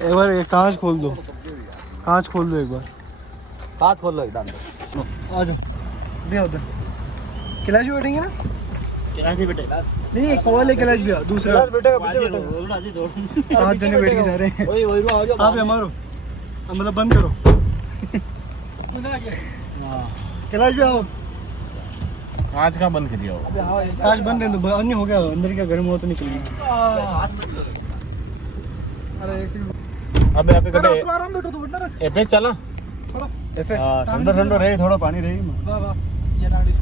एक बार ये कांच खोल दो, कांच खोल दो एक बार, कांच खोल लो एकदम। आ जाओ भैया उधर। कैलाश भी बैठेंगे ना? कैलाश नहीं बैठे, नहीं एक वाले कैलाश भी दूसरा बैठेगा, पीछे बैठेगा। 7 जने बैठ के जा रहे हैं। आप हमारो मतलब बंद करो। कैलाश भी आओ। कांच का बंद करिए, कांच बंद है तो अन्य हो गया, अंदर क्या गर्म हुआ तो निकल गया। अरे अबे अबे कटे आराम बैठो तो बैठना रख। एफएस चला थोड़ा एफएस ठंडा ठंडा रहे, थोड़ा पानी रही। वाह वाह ये नाड़ी से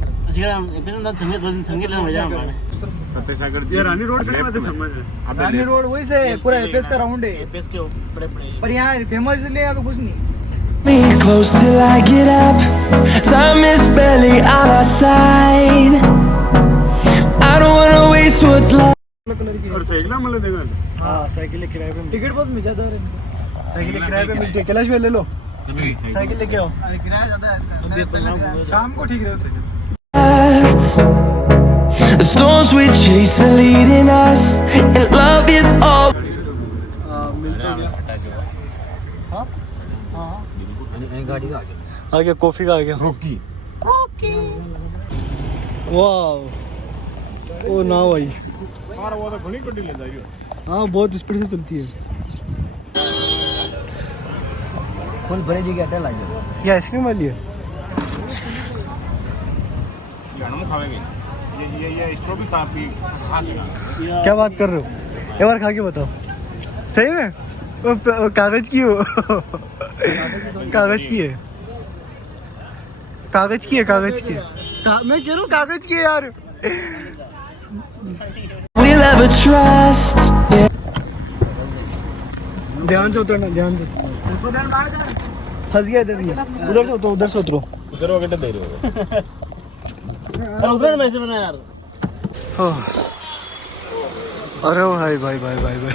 फतेहसागर ये रानी रोड कहाँ पे फेमस है? अबे रानी रोड वही से पूरा एफएस का राउंड है, एफएस के ऊपर पड़े। पर यहाँ फेमस इसलिए यहाँ पे कुछ नहीं। Me close till I get up. Time is barely on our side. I don't wanna waste what's left. और साइकिल मतलब देखा। हाँ साइकिल किराए पे टिकट बहुत मजेदार है। साइकिल किराए पे मिलती है। कैलाश में ले लो, साइकिल लेके आओ। अरे किराया ज्यादा है इसका, शाम को ठीक रहे cycle. The storms we chase are leading us, and love is all. मिलता गया। हाँ हाँ गाड़ी का आ गया, कॉफी का आ गया। रोकी वाह ओ नाव आई। हमारा वो तो घनी गड्डी ले जाइयो। हाँ बहुत स्पीड से चलती है। फुल बड़े जी के अड्डा ला जाओ। ये आइसक्रीम वाली है। हम खाएंगे ये स्ट्रॉबेरी काफी खास है। क्या बात कर रहे हो? एक बार खा के बताओ। सही में वो कागज की हो। कागज की है, कागज की है, कागज की है। मैं कह रहा हूँ कागज की है यार। We'll ever trust. ध्यान से उतरना, ध्यान से। फंस गया इधर ही। उधर से उतरो, उधर से उतरो। उधर वो कितने दे रहे हो? अरे उधर में से बना यार। अरे भाई भाई भाई भाई भाई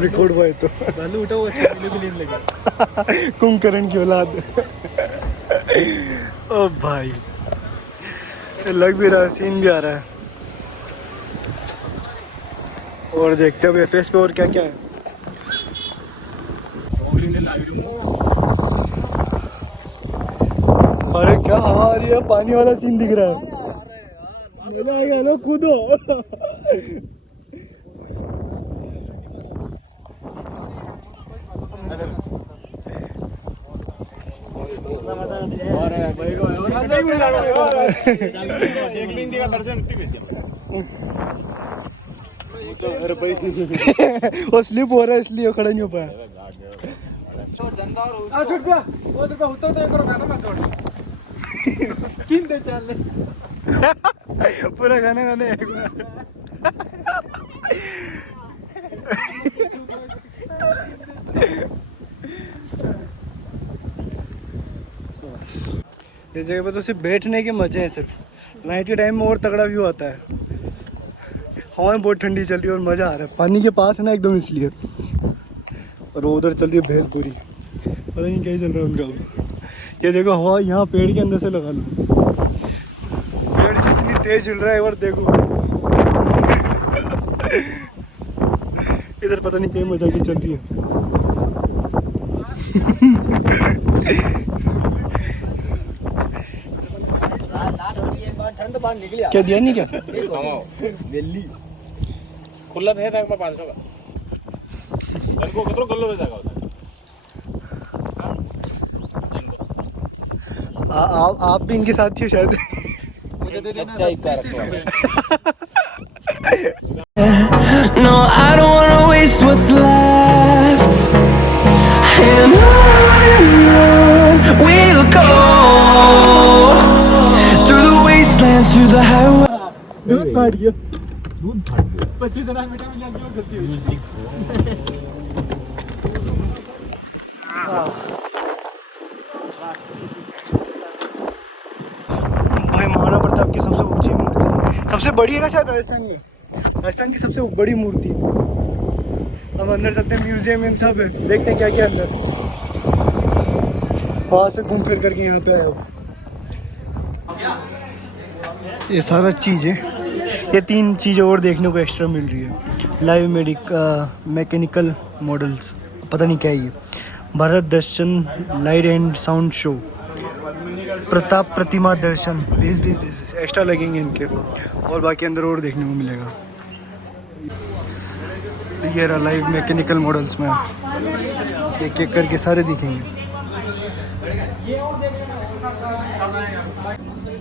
रिकॉर्ड हुआ है तो बालू उठा हुआ लगा। कुंभकर्ण की औलाद। ओ भाई लग भी रहा है, सीन भी आ रहा है। और देखते हैं एफएस पे और क्या क्या है। अरे क्या हवा आ रही है, पानी वाला सीन दिख रहा है। मजा आएगा ना, कूदो। वो स्लिप हो रहा है इसलिए खड़ा नहीं हो पाया। पूरा गाना गाने एक बार। इस जगह पे तो सिर्फ बैठने के मजे हैं। सिर्फ नाइट के टाइम में और तगड़ा व्यू आता है। हवाएं बहुत ठंडी चल रही है और मज़ा आ रहा है। पानी के पास है ना एकदम, इसलिए। और वो उधर चल रही है भेलपुरी, पता नहीं क्या चल रहा है उनका। ये देखो हवा यहाँ पेड़ के अंदर से लगा लो। पेड़ कितनी तेज हिल रहा है और देखो। इधर पता नहीं क्या मजा की चल रही है। क्या दिया नहीं क्या? दिल्ली खुला थे तक 500 का इनको कितना गल्लो में जाएगा आप भी इनके साथ थी शायद। मुझे दे देना। सच्चाई का No, I don't wanna waste what's left. And on we'll go through the wastelands, through the highway. दूध फाड़ गया। दूध फाड़ गया। 25 मीटर में जाके वो गलती हुई। भाई महाराणा प्रताप की सबसे ऊंची मूर्ति, सबसे बड़ी है ना शायद राजस्थान में। राजस्थान की सबसे बड़ी मूर्ति। अब अंदर चलते हैं, म्यूजियम इन सब है, देखते हैं क्या क्या अंदर। वहाँ से घूम फिर करके यहाँ पे आए हो। ये सारा चीज़ है ये 3 चीज़ें और देखने को एक्स्ट्रा मिल रही है। लाइव मैकेनिकल मॉडल्स, पता नहीं क्या है ये। Bharat Darshan light and sound show, Pratap प्रतिमा दर्शन, 20 एक्स्ट्रा लगेंगे इनके, और बाकी अंदर और देखने को मिलेगा। तो ये रहा लाइव मैकेनिकल मॉडल्स में, एक एक करके सारे दिखेंगे।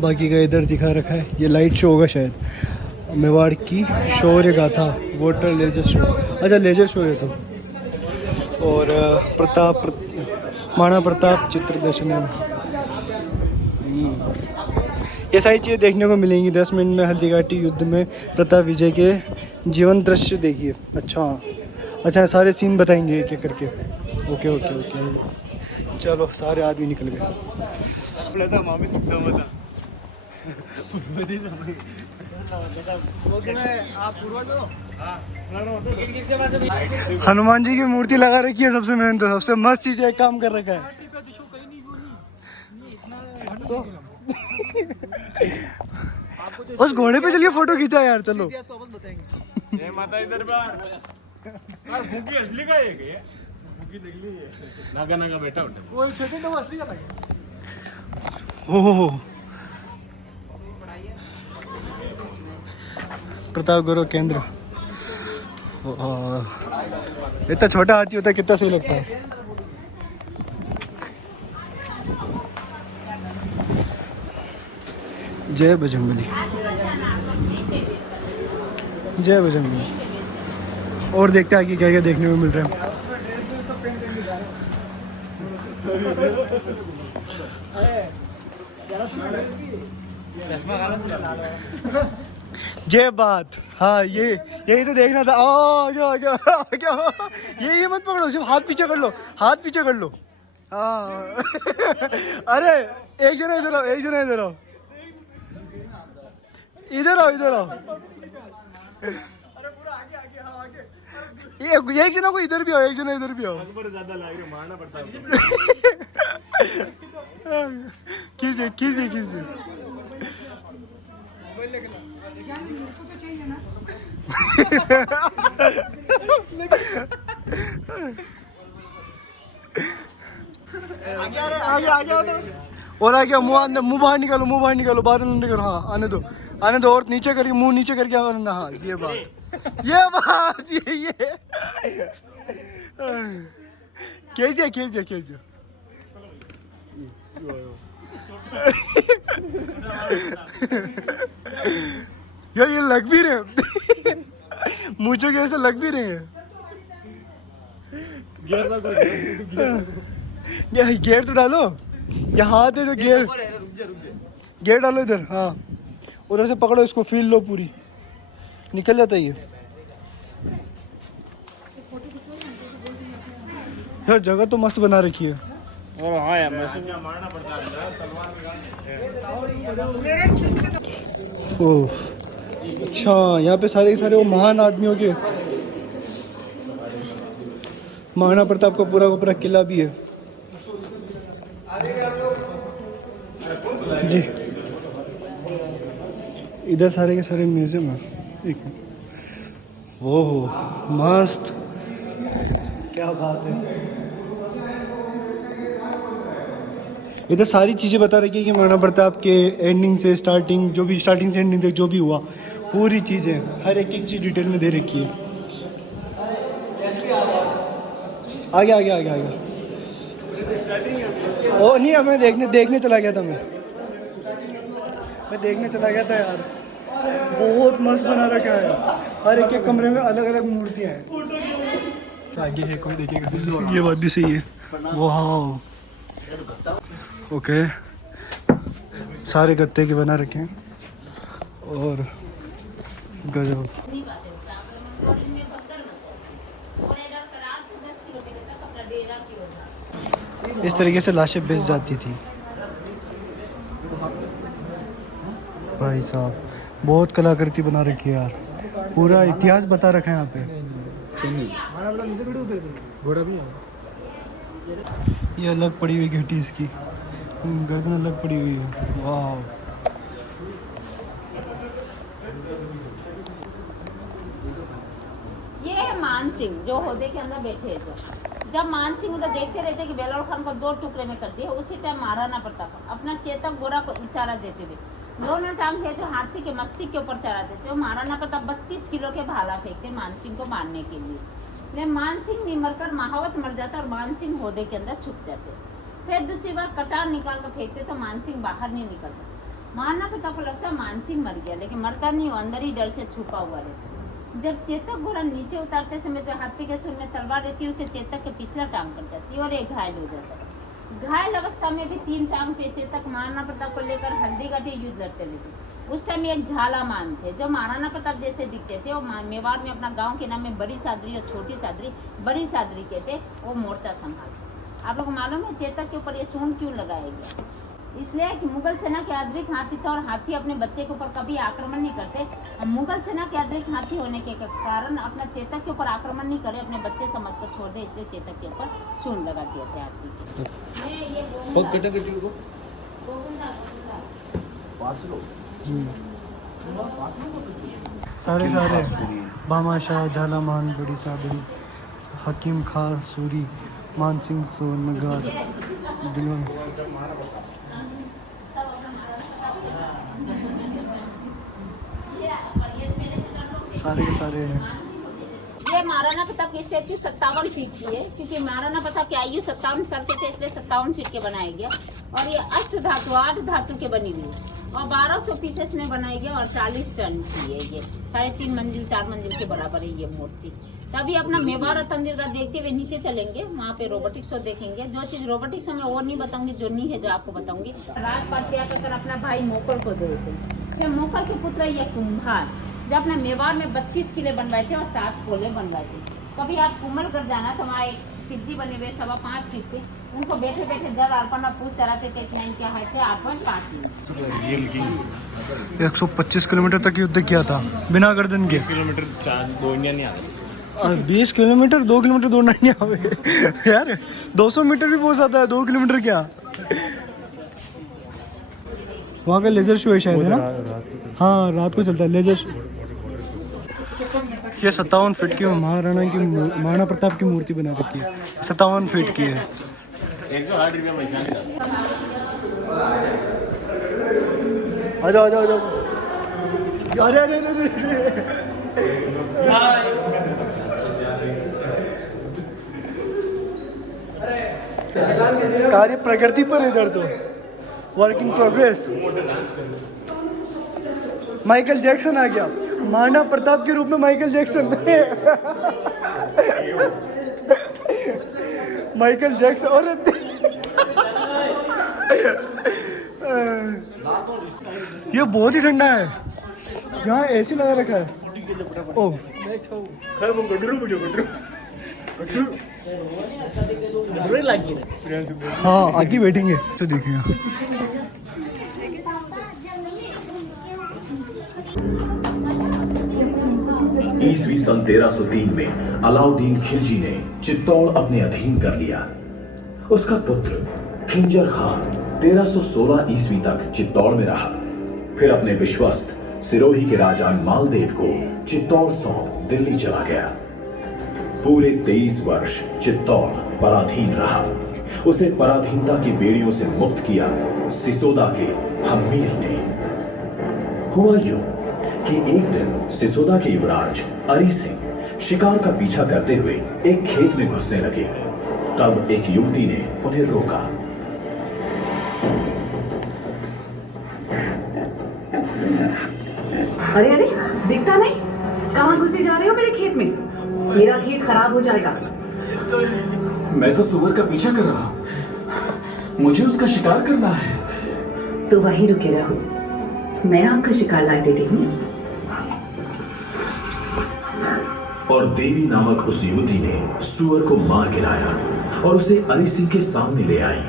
बाकी का इधर दिखा रखा है, ये लाइट शो होगा शायद, मेवाड़ की शौर्य गाथा वाटर लेजर शो। अच्छा लेजर शो है तो। और महाराणा प्रताप चित्र दर्शन है। ये सारी चीज़ें देखने को मिलेंगी। 10 मिनट में हल्दीघाटी युद्ध में प्रताप विजय के जीवन दृश्य देखिए। अच्छा सारे सीन बताएंगे एक एक करके। ओके। चलो सारे आदमी निकल गए। हनुमान जी की मूर्ति लगा रखी है सबसे मेन, तो सबसे मस्त चीज है, काम कर रखा है। उस घोड़े पे चलिए फोटो खींचा यार, चलो। ये माता इधर बाहर भूखी असली का है क्या? भूखी निकली है नागा बेटा उठा वो छोटे तो असली का था। हो प्रताप गौरव केंद्र। इतना छोटा हाथी होता है, कितना सही लगता है। जय बजरंगबली, जय बजरंगबली। और देखते हैं आगे क्या क्या देखने को मिल रहा है। जय बात, हाँ यही तो देखना था। क्या ये मत पकड़ो, सिर्फ हाथ पीछे कर लो, हाथ पीछे कर लो। हाँ अरे एक जना इधर आओ, एक जना इधर आओ, इधर आओ। एक जना को इधर भी आओ, एक जना इधर भी आओ। ज्यादा लग रही मारना पड़ता है। खींच दे। आगे और आगे मुंह बाहर निकालो, बाहर अंदर करो। हाँ आने दो, और नीचे करके मुंह नीचे करके आना। हाँ ये बात ये खींच दे। यार ये लग भी रहे मुझे कैसे लग भी रहे हैं। गेयर तो डालो, ये हाथ है जो गेयर डालो इधर। हाँ उधर से पकड़ो इसको, फील लो, पूरी निकल जाता है ये। यार जगह तो मस्त बना रखी है। हाँ यार मारना पड़ता है तलवार में। ओह अच्छा, यहाँ पे सारे के सारे वो महान आदमियों के, महाराणा प्रताप का पूरा किला भी है जी। इधर सारे के सारे म्यूजियम है। एक ओह मस्त, क्या बात है। इधर सारी चीज़ें बता रखी है कि महाराणा प्रताप के एंडिंग से स्टार्टिंग, जो भी स्टार्टिंग से एंडिंग तक जो भी हुआ, पूरी चीज़ें, हर एक चीज़ डिटेल में दे रखी है। आगे ओ नहीं, मैं देखने चला गया था। मैं देखने चला गया था यार, बहुत मस्त बना रखा है। हर एक कमरे में अलग अलग मूर्तियाँ हैं। आगे है कोई देखेगा, ये बात भी सही है। वाह ओके, सारे गत्ते के बना रखे हैं और गजब। इस तरीके से लाशें बेच जाती थी भाई साहब। बहुत कलाकृति बना रखी है यार, पूरा इतिहास बता रखा है यहाँ पे। ये अलग पड़ी हुई घटी, इसकी गर्दन अलग पड़ी हुई है। वाह मान सिंह जो होदे के अंदर बैठे हैं, जब मान सिंह उधर देखते रहते कि बेलोर खान को 2 टुकड़े में कर दिया, उसी टाइम महाराणा प्रताप अपना चेतक गोरा को इशारा देते हुए दोनों टांग है जो हाथी के मस्तिष्क के ऊपर चढ़ा देते हो। महाराणा प्रताप 32 किलो के भाला फेंकते मान सिंह को मारने के लिए, लेकिन मान सिंह नहीं मरकर महावत मर जाता और मान सिंह होदे के अंदर छुप जाते। फिर दूसरी बार कटार निकाल कर फेंकते तो मान सिंह बाहर नहीं निकलता। महाराणा प्रताप को लगता है मान सिंह मर गया, लेकिन मरता नहीं, वो अंदर ही डर से छुपा हुआ रहता। जब चेतक घोड़ा नीचे उतारते समय जो हाथी के सूंड में तलवार रहती है उसे चेतक के पिछला टांग पर जाती है और एक घायल हो जाता है। घायल अवस्था में भी 3 टांग थे। चेतक महाराणा प्रताप को लेकर हल्दीघाटी युद्ध लड़ते रहते। उस टाइम एक झालामान थे जो महाराणा प्रताप जैसे दिखते थे। वो मेवाड़ में अपना गांव के नाम में बड़ी सादरी और छोटी सादरी, बड़ी सादरी के थे, वो मोर्चा संभालते। आप लोग को मालूम है चेतक के ऊपर ये सूंड क्यों लगाया गया? इसलिए कि मुगल सेना के अतिरिक्त हाथी था और हाथी अपने बच्चे के ऊपर कभी आक्रमण नहीं करते। मुगल सेना के अतिरिक्त हाथी होने के कारण अपना चेतक के ऊपर आक्रमण नहीं करे, अपने बच्चे समझ कर छोड़ दे, इसलिए चेतक के ऊपर सूंड लगा दिए थे हाथी सारे बामाशाह, झालामान, बड़ी सादरी, हकीम खां सूरी, मान सिंह सोनगार, दिलवन। सारे के सारे हैं। ये महाराणा प्रताप की स्टैचू 57 फीट की है, क्योंकि महाराणा प्रताप की आयु 57 साल के थे, इसलिए 57 फीट के बनाया गया। और ये 8 धातु के बनी हुई है और 1200 पीसेस में बनाया गया और 40 टन की है। ये 3.5 मंजिल 4 मंजिल के बराबर है ये मूर्ति। तभी अपना मेवाड़ मंदिर का देखते हुए नीचे चलेंगे, वहाँ पे रोबोटिक्स शो देखेंगे। जो चीज़ रोबोटिक्स में और नहीं बताऊंगी, जो नहीं है जो आपको बताऊंगी। राजपाट त्याग कर अपना भाई मोकल को देते हैं। फिर मोकल के पुत्र ये कुम्हार जब अपने मेवाड़ में 32 किले बनवाए थे और 7 कोले बनवाए थे। कभी आप कुमलगढ़ जाना तो वहाँ एक शिव जी बने हुए 5.25 फीट के, उनको बैठे बैठे जल अर्पण और पूछ चढ़ाते थे। इतना इनकी हाइट है 8.5 इंच। 125 किलोमीटर तक युद्ध किया था बिना गर्दन के। किलोमीटर 2 इंडिया नहीं आ रही। 20 किलोमीटर 2 किलोमीटर दौड़ना नहीं आवे यार, 200 मीटर भी बहुत ज्यादा है, 2 किलोमीटर क्या। वहाँ का लेजर शो है शायद, है ना? हाँ, रात को चलता है लेजर शो। ये 57 फीट की महाराणा प्रताप की मूर्ति बना रखी है। 57 फीट की है। 160 रुपया पैसा आ जाओ आ जाओ आ जाओ। अरे अरे अरे कार्य प्रगति पर इधर तो work in progress. Michael Jackson आ गया, महाराणा प्रताप के रूप में माइकल जैक्सन। Michael Jackson. और ये बहुत ही ठंडा है, यहाँ एसी लगा रखा है। ओह हाँ, आगे बैठेंगे तो देखेंगे। ईस्वी सन 1303 में अलाउद्दीन खिलजी ने चित्तौड़ अपने अधीन कर लिया। उसका पुत्र खिंजर खान 1316 ईस्वी तक चित्तौड़ में रहा। फिर अपने विश्वस्त सिरोही के राजा मालदेव को चित्तौड़ सौंप दिल्ली चला गया। पूरे 23 वर्ष चित्तौड़ पराधीन रहा। उसे पराधीनता की बेड़ियों से मुक्त किया सिसोदा के हम्मीर ने। हुआ यूं कि एक दिन सिसोदा के युवराज अरी सिंह शिकार का पीछा करते हुए एक खेत में घुसने लगे। तब एक युवती ने उन्हें रोका। अरे अरे, दिखता नहीं, कहाँ घुसे जा रहे हो मेरे खेत में? मेरा खेत खराब हो जाएगा। मैं तो सुअर का पीछा कर रहा हूँ, मुझे उसका शिकार करना है। तो वहीं रुके रहो, मैं आपका शिकार ला देती हूँ। और देवी नामक उस युवती ने सुअर को मार गिराया और उसे अरी सिंह के सामने ले आई।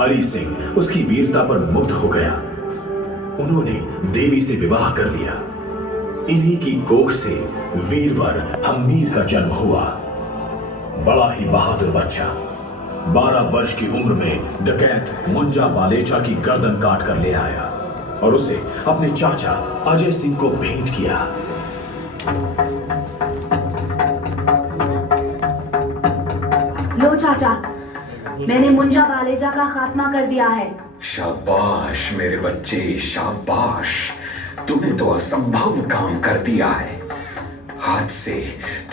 अरी सिंह उसकी वीरता पर मुग्ध हो गया। उन्होंने देवी से विवाह कर लिया। इन्हीं की कोख से वीरवर हम्मीर का जन्म हुआ। बड़ा ही बहादुर बच्चा 12 वर्ष की उम्र में डकैत मुंजा बालेचा की गर्दन काट कर ले आया और उसे अपने चाचा अजय सिंह को भेंट किया। लो चाचा, मैंने मुंजा बालेजा का खात्मा कर दिया है। शाबाश मेरे बच्चे, शाबाश। तूने तो असंभव काम कर दिया है। आज से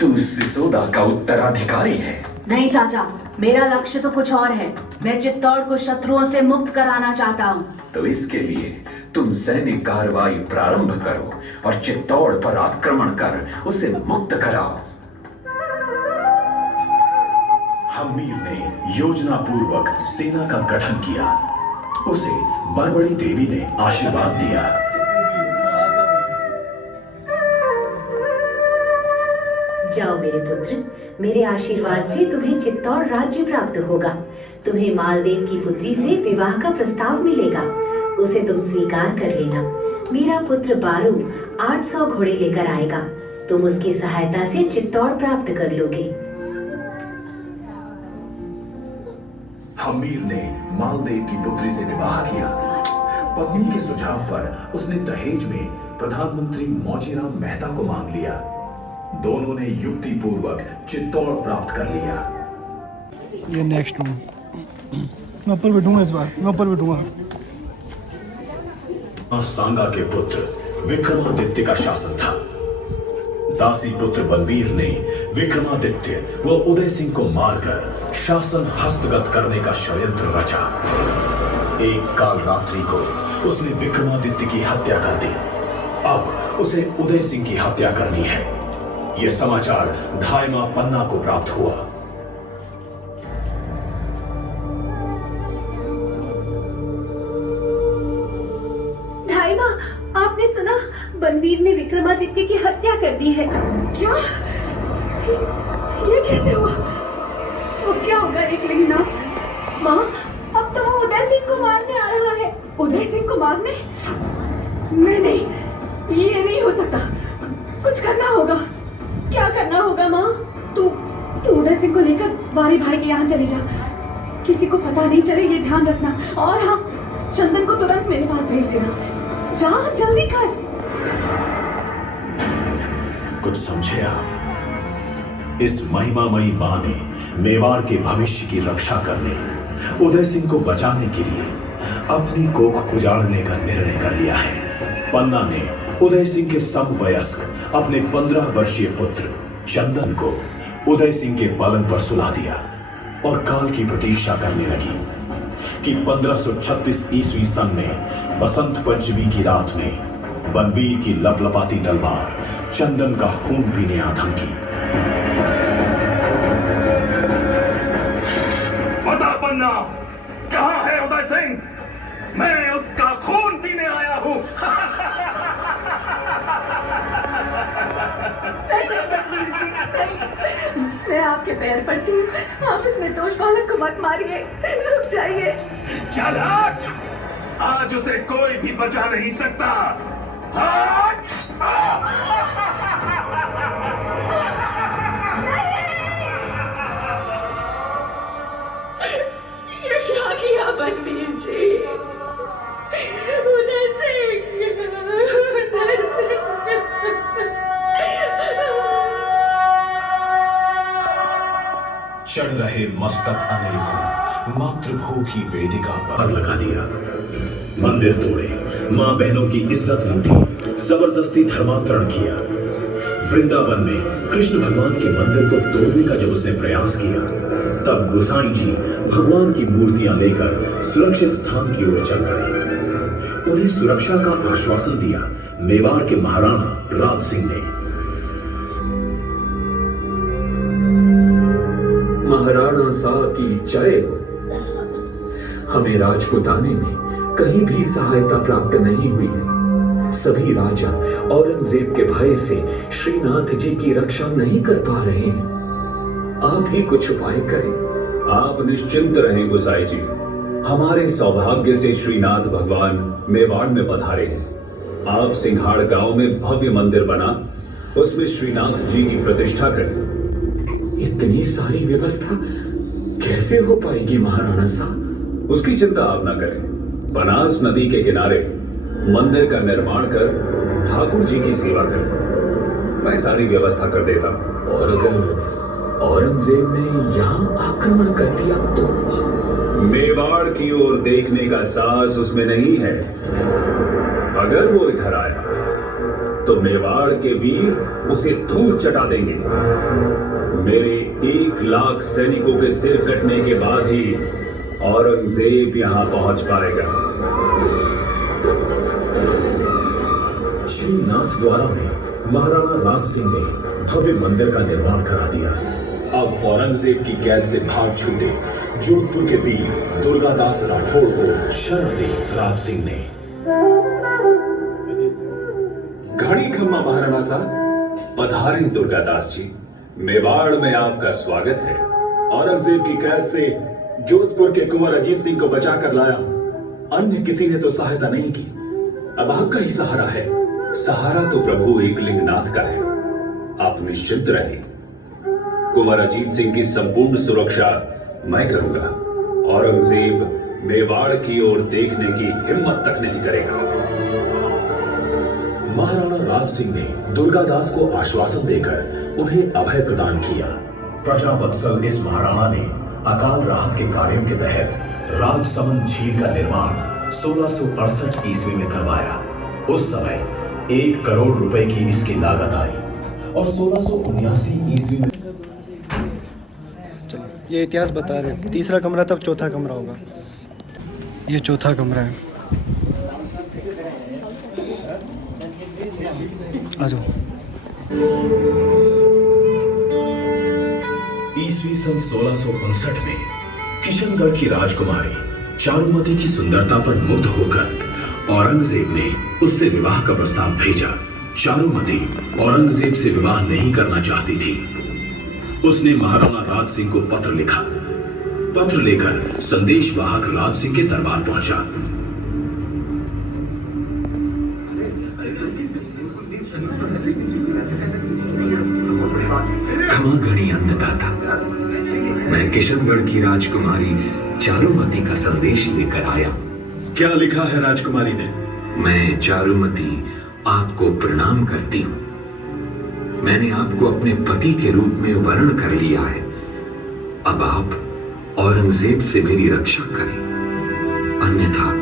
तू सिसोदा का उत्तराधिकारी है। नहीं चाचा, मेरा लक्ष्य तो कुछ और है। मैं चित्तौड़ को शत्रुओं से मुक्त कराना चाहता हूँ। तो इसके लिए तुम सैनिक कार्रवाई प्रारंभ करो और चित्तौड़ पर आक्रमण कर उसे मुक्त कराओ। हम्मीर ने योजना पूर्वक सेना का गठन किया। उसे बरबड़ी देवी ने आशीर्वाद दिया। जाओ मेरे पुत्र, मेरे आशीर्वाद से तुम्हें चित्तौड़ राज्य प्राप्त होगा। तुम्हें मालदेव की पुत्री से विवाह का प्रस्ताव मिलेगा। उसे तुम स्वीकार कर लेना। मेरा पुत्र बारू 800 घोड़े लेकर आएगा। तुम उसकी सहायता से चित्तौड़ प्राप्त कर लोगे। हम्मीर ने मालदेव की पुत्री से विवाह किया। पत्नी के सुझाव पर उसने दहेज में प्रधानमंत्री मौजीराम मेहता को मांग लिया। दोनों ने युक्ति पूर्वक चित्तौड़ प्राप्त कर लिया। ये नेक्स्ट हूँ मैं ऊपर बैठूंगा। इस बार मैं ऊपर बैठूंगा। सांगा के पुत्र विक्रमादित्य का शासन था। दासी पुत्र बलवीर ने विक्रमादित्य व उदय सिंह को मारकर शासन हस्तगत करने का षड्यंत्र रचा। एक काल रात्रि को उसने विक्रमादित्य की हत्या कर दी। अब उसे उदय सिंह की हत्या करनी है। यह समाचार धायमा पन्ना को प्राप्त हुआ। धायमा, आपने सुना? बलवीर ने विक्रमादित्य की हत्या कर दी है। क्या? ये कैसे हुआ? वो क्या होगा एकलिंगना? माँ, अब तो वो उदय सिंह को मारने आ रहा है। उदय सिंह को मारने? नहीं, ये नहीं हो सकता। कुछ करना होगा। क्या करना होगा माँ? तू उदय सिंह को लेकर वारी भाई के यहाँ चली जा। किसी को पता नहीं चले, ये ध्यान रखना। और हाँ, चंदन को तुरंत मेरे पास भेज देना। जा, जल्दी कर। कुछ समझे आप? इस महिमामयी मां ने मेवाड़ के भविष्य की रक्षा करने, उदय सिंह को बचाने के लिए अपनी कोख उजाड़ने का निर्णय कर लिया है। पन्ना ने उदय सिंह के समवयस्क अपने 15 वर्षीय पुत्र चंदन को उदय सिंह के पलंग पर सुला दिया और काल की प्रतीक्षा करने लगी कि 1536 ईस्वी सन में बसंत पंचमी की रात में बलवीर की लपलपाती तलवार चंदन का खून पीने आ थमकी। बता पन्ना, कहां है उदय सिंह? मैं उसका खून पीने आया हूं। मैं आपके पैर पड़ती हूँ। आप इस निर्दोष बालक को मत मारिए। रुक जाइए। चल हट! आज उसे कोई भी बचा नहीं सकता। हट! ये क्या किया बलवीर जी? उदय सिंह, उदय सिंह। चढ़ रहे मस्तक अनेकों मातृभू की वेदिका पर लगा दिया। मंदिर तोड़े, मां बहनों की इज्जत लूटी, जबरदस्ती धर्मांतरण किया। वृंदावन में कृष्ण भगवान के मंदिर को तोड़ने का जब उसने प्रयास किया, तब गोसाई जी भगवान की मूर्तियां लेकर सुरक्षित स्थान की ओर चल पड़े। उन्हें सुरक्षा का आश्वासन दिया मेवाड़ के महाराणा राज सिंह ने। महाराणा साहब की जय हो। हमें राजपुताने में कहीं भी सहायता प्राप्त नहीं हुई है। सभी राजा औरंगजेब के भय से श्रीनाथ जी की रक्षा नहीं कर पा रहे हैं। आप ही कुछ उपाय करें। आप निश्चिंत रहें गोसाई जी। हमारे सौभाग्य से श्रीनाथ भगवान मेवाड़ में पधारे हैं। आप सिंहाड़ गांव में भव्य मंदिर बना, उसमें श्रीनाथ जी की प्रतिष्ठा करें। इतनी सारी व्यवस्था कैसे हो पाएगी महाराणा साहब? उसकी चिंता आप ना करें। बनास नदी के किनारे मंदिर का निर्माण कर ठाकुर जी की सेवा करें। मैं सारी व्यवस्था कर देता हूं। और अगर औरंगजेब ने यहाँ आक्रमण कर दिया तो मेवाड़ की ओर देखने का साहस उसमें नहीं है। अगर वो इधर आया तो मेवाड़ के वीर उसे धूल चटा देंगे। मेरे 1 लाख सैनिकों के सिर कटने के बाद ही औरंगजेब यहां पहुंच पाएगा। श्रीनाथ द्वारा में महाराणा राज सिंह ने भव्य मंदिर का निर्माण करा दिया। अब औरंगजेब की कैद से भाग छूटे जोधपुर के वीर दुर्गादास राठौड़ को शरण दी राज सिंह ने। घड़ी खम्मा महाराणा साहब, पधारे दुर्गादास जी। मेवाड़ में आपका स्वागत है। औरंगजेब की कैद से जोधपुर के कुंवर अजीत सिंह को बचाकर लाया हूं। अन्य किसी ने तो सहायता नहीं की, अब आपका ही सहारा है। सहारा तो प्रभु एकलिंगनाथ का है। आप निश्चिंत रहें। कुंवर अजीत सिंह की संपूर्ण सुरक्षा मैं करूंगा। औरंगजेब मेवाड़ की ओर देखने की हिम्मत तक नहीं करेगा। महाराणा राज सिंह ने दुर्गादास को आश्वासन देकर उन्हें अभय प्रदान किया। प्रजावत्सल इस महाराणा ने अकाल राहत के कार्यों के तहत राजसमंद झील का निर्माण 1668 ईस्वी में करवाया। उस समय 1 करोड़ रुपए की इसकी लागत आई और 1679 ईस्वी में। चलिए, ये इतिहास बता रहे हैं। तीसरा कमरा तब चौथा कमरा होगा। ये चौथा कमरा है। आ जाओ। ईस्वी सन 1659 में किशनगढ़ की राजकुमारी चारुमती की सुंदरता पर मुग्ध होकर औरंगजेब ने उससे विवाह का प्रस्ताव भेजा। चारुमती औरंगजेब से विवाह नहीं करना चाहती थी। उसने महाराणा राज सिंह को पत्र लिखा। पत्र लेकर संदेशवाहक राज सिंह के दरबार पहुंचा। क्षमा गणी अन्नदाता, मैं किशनगढ़ की राजकुमारी चारुमती का संदेश लेकर आया हूँ। क्या लिखा है राजकुमारी ने? मैं चारुमती आपको प्रणाम करती हूँ। मैंने आपको अपने पति के रूप में वर्ण कर लिया है। अब आप औरंगजेब से मेरी रक्षा करें, अन्यथा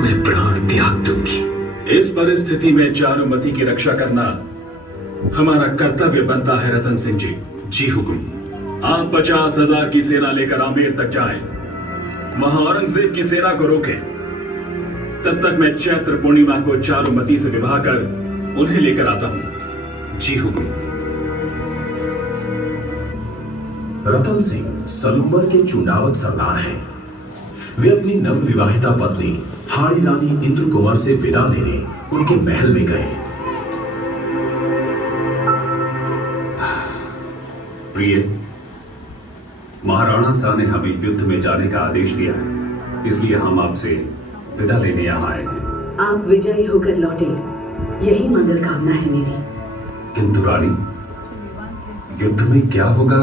मैं प्राण त्याग दूंगी। इस परिस्थिति में चारुमती की रक्षा करना हमारा कर्तव्य बनता है रतन सिंह जी। जी हुकुम। आप 50,000 की सेना लेकर आमेर तक जाएं, वहां औरंगजेब की सेना को रोकें। तब तक मैं चैत्र पूर्णिमा को चारुमती से विवाह कर उन्हें लेकर आता हूं। जी हुकुम। रतन सिंह सलूम्बर के चुनावत सरदार हैं। वे अपनी नवविवाहिता पत्नी हाड़ी रानी इंद्र कुंवर से विदा लेने उनके महल में गए। प्रिय, महाराणा शाह ने हमें युद्ध में जाने का आदेश दिया है, इसलिए हम आपसे विदा लेने यहाँ आए हैं। आप विजयी होकर लौटे, यही मंगल कामना है मेरी। किंतु रानी, युद्ध में क्या होगा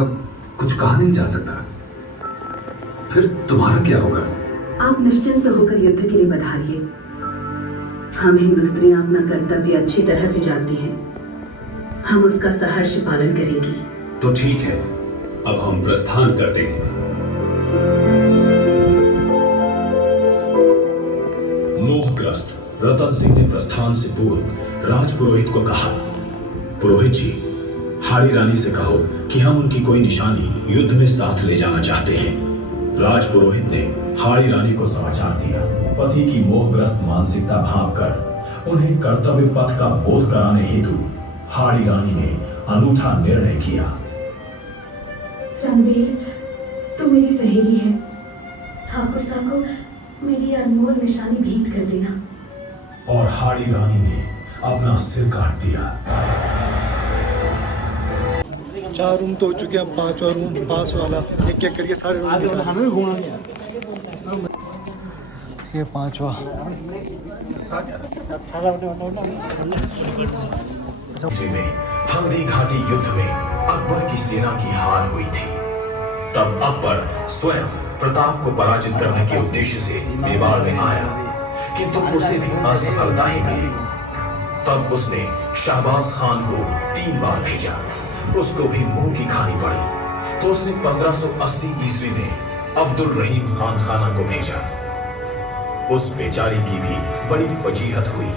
कुछ कहा नहीं जा सकता। फिर तुम्हारा क्या होगा? आप निश्चिंत होकर युद्ध के लिए पधारिए। हम हिंदू स्त्रियां अपना कर्तव्य अच्छी तरह से जानती हैं। हम उसका सहर्ष पालन करेंगी। तो ठीक है, अब हम प्रस्थान करते हैं। मोहग्रस्त रतन सिंह ने प्रस्थान से पूर्व राजपुरोहित को कहा, पुरोहित जी, हाड़ी रानी से कहो कि हम उनकी कोई निशानी युद्ध में साथ ले जाना चाहते हैं। राजपुरोहित ने हाड़ी रानी को समाचार दिया। पति की मोहग्रस्त मानसिकता भांपकर उन्हें कर्तव्य पथ का बोध कराने हेतु हाड़ी रानी ने अनूठा निर्णय किया। रणबीर, तू मेरी सहेली है। ठाकुर साहब को मेरी अनमोल निशानी भेंट कर देना। और हाड़ी रानी ने अपना सिर काट दिया। 4 रूम तो हो चुके हैं, अब 5वां रूम पास वाला एक एक करके सारे रूम हमें घूमना। ये 5वां। में हल्दी घाटी युद्ध में अकबर की सेना की हार हुई थी। तब अकबर स्वयं प्रताप को पराजित करने के उद्देश्य से मेवाड़ में आया, किंतु उसे भी असफलता ही मिली। तब उसने शाहबाज खान को 3 बार भेजा, उसको भी मुंह की खानी पड़ी। तो उसने 1580 ईस्वी में अब्दुल रहीम खान खाना को भेजा। उस बेचारी की भी बड़ी फजीहत हुई।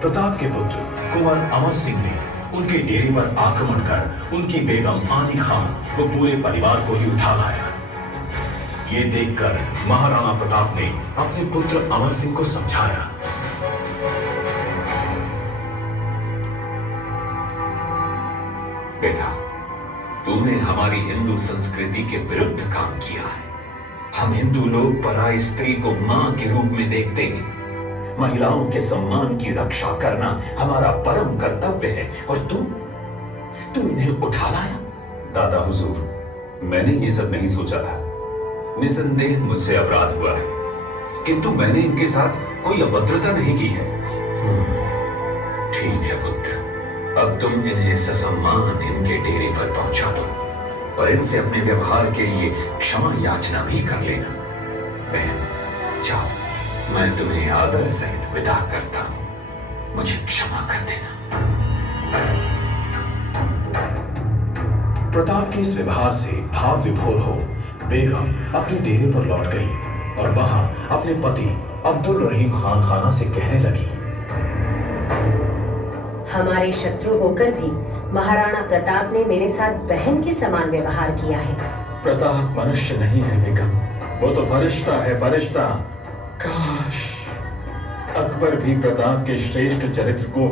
प्रताप के पुत्र कुंवर अमर सिंह ने उनके डेरे पर आक्रमण कर उनकी बेगम आनी खान व पूरे परिवार को ही उठा लाया। ये देखकर महाराणा प्रताप ने अपने पुत्र अमर सिंह को समझाया। बेटा, तूने हमारी हिंदू संस्कृति के विरुद्ध काम किया है। हम हिंदू लोग पराई स्त्री को मां के रूप में देखते हैं। महिलाओं के सम्मान की रक्षा करना हमारा परम कर्तव्य है, और तू इन्हें उठा लाया। दादा हुजूर, मैंने ये सब नहीं सोचा था। निसंदेह मुझसे अपराध हुआ है, किंतु मैंने इनके साथ कोई अभद्रता नहीं की है। ठीक है पुत्र, अब तुम इन्हें ससम्मान इनके डेरे पर पहुंचा दो और इनसे अपने व्यवहार के लिए क्षमा याचना भी कर लेना। बहन, जाओ, मैं तुम्हें आदर सहित विदा करता हूं। मुझे क्षमा कर देना। प्रताप के इस व्यवहार से भाव विभोर हो बेगम अपने डेरे पर लौट गई और वहां अपने पति अब्दुल रहीम खान खाना से कहने लगी, हमारे शत्रु होकर भी महाराणा प्रताप ने मेरे साथ बहन के समान व्यवहार किया है। प्रताप मनुष्य नहीं है बेगम, वो तो फरिश्ता है, फरिश्ता। काश अकबर भी प्रताप के श्रेष्ठ चरित्र को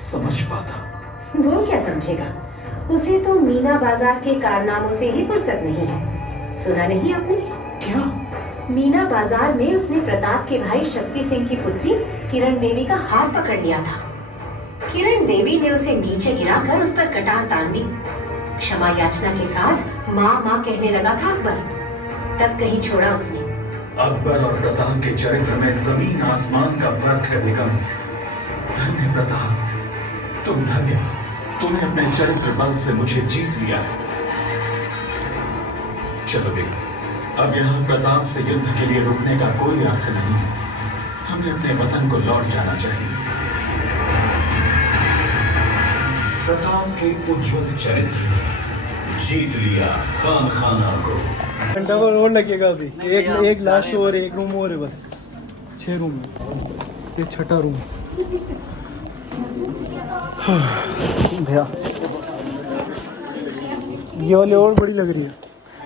समझ पाता। वो क्या समझेगा? उसे तो मीना बाजार के कारनामों से ही फुर्सत नहीं है। सुना नहीं आपने? क्या? मीना बाजार में उसने प्रताप के भाई शक्ति सिंह की पुत्री किरण देवी का हाथ पकड़ लिया था। किरण देवी ने उसे नीचे गिराकर उस पर कटार तान दी। क्षमा याचना के साथ माँ माँ कहने लगा था अकबर, तब कहीं छोड़ा उसने। अकबर और प्रताप के चरित्र में जमीन आसमान का फर्क है बेगम। धन्य प्रताप, तुम धन्य, तूने अपने चरित्र बल से मुझे जीत लिया है। चलो बेगम, अब यहाँ प्रताप से युद्ध के लिए रुकने का कोई अर्थ नहीं है। हमें अपने वतन को लौट जाना चाहिए। प्रताप के उज्जवल चरित्र ने जीत लिया खान खाना को। घंटा भर और लगेगा अभी। एक लास्ट और एक रूम और है बस। 6 रूम है, ये 6ठा रूम। भैया ये वाली और बड़ी लग रही है।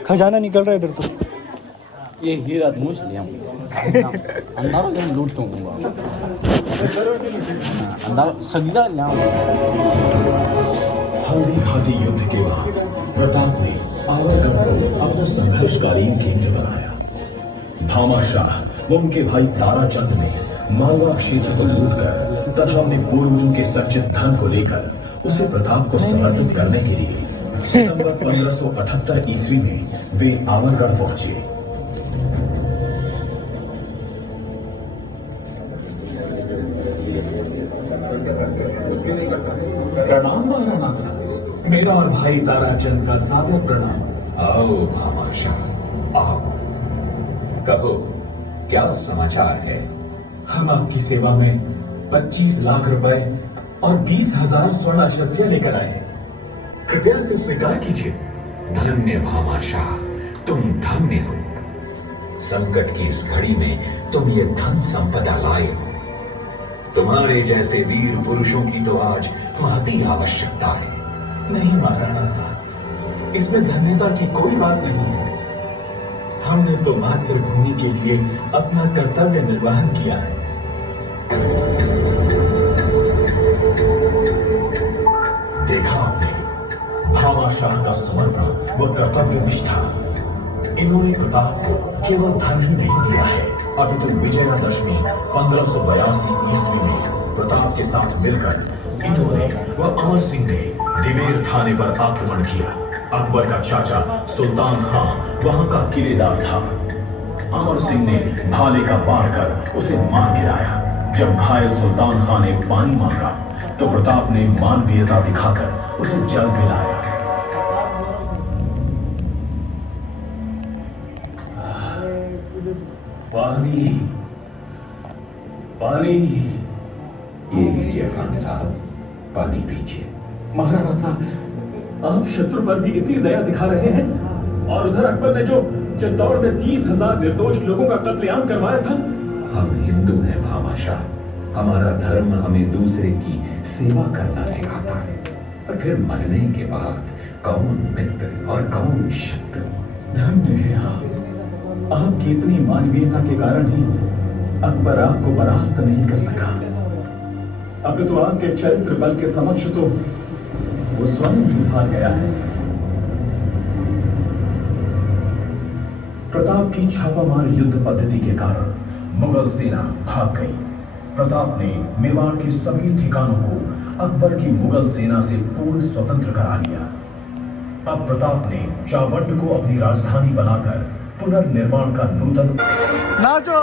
खजाना निकल रहा है इधर तो। ये हीरा मूछ लिया अंदर मैं लूट दूंगा अंदर सगीदा लिया। हल्दी घाटी युद्ध के बाद प्रताप ने आवरगढ़ को अपना संघर्षकालीन केंद्र बनाया। भामाशाह व उनके भाई ताराचंद ने मालवा क्षेत्र को लूटकर तथा अपने पूर्वजों के संचित धन को लेकर उसे प्रताप को समर्पित करने के लिए सितंबर 1578 ईस्वी में वे आवरगढ़ पहुंचे। प्रणाम महाराणा साहब, मेरा और भाई ताराचंद का सादर प्रणाम। आओ भामाशाह, आओ, कहो क्या समाचार है? हम आपकी सेवा में 25 लाख रुपए और 20,000 स्वर्ण अशर्फियां लेकर आए हैं। कृपया से स्वीकार कीजिए। धन्य भामाशाह, तुम धन्य हो। संकट की इस घड़ी में तुम ये धन संपदा लाए हो। तुम्हारे जैसे वीर पुरुषों की तो आज महती आवश्यकता है। नहीं महाराणा साहब, इसमें धन्यता की कोई बात नहीं है। हमने तो मातृभूमि के लिए अपना कर्तव्य निर्वहन किया है। देखा आपने भामाशाह का समर्पण व कर्तव्य निष्ठा। इन्होंने प्रताप को केवल धन ही नहीं दिया है, अपितु विजयादशमी 1582 ईस्वी में प्रताप के साथ मिलकर इन्होंने व अमर सिंह ने दिवेर थाने पर आक्रमण किया। अकबर का चाचा सुल्तान खान वहां का किलेदार था। अमर सिंह ने भाले का वार कर उसे मार गिराया। जब घायल सुल्तान खान ने पानी मांगा तो प्रताप ने मानवीयता दिखाकर उसे जल पिलाया। पानी, पानी। ये लीजिए खान साहब, पानी पीजिए। महाराणा साहब, आप शत्रु पर भी इतनी दया दिखा रहे हैं, और उधर अकबर ने जो चित्तौड़ में 30,000 निर्दोष लोगों का कत्लेआम करवाया था। हम हिंदू हैं भामाशाह, हमारा धर्म हमें दूसरे की सेवा करना सिखाता है, और फिर मरने के बाद कौन मित्र और कौन शत्रु। धन्य है आपकी इतनी मानवीयता के कारण ही अकबर आपको परास्त नहीं कर सका। अब तो आपके चरित्र बल के समक्ष तो वो स्वयं भी हार गया है। प्रताप की छापामार युद्ध पद्धति के कारण मुगल सेना भाग गई। प्रताप ने मेवाड़ के सभी ठिकानों को अकबर की मुगल सेना से पूर्ण स्वतंत्र करा लिया। अब प्रताप ने चावंड को अपनी राजधानी बनाकर पुनर्निर्माण का नूतन नाचो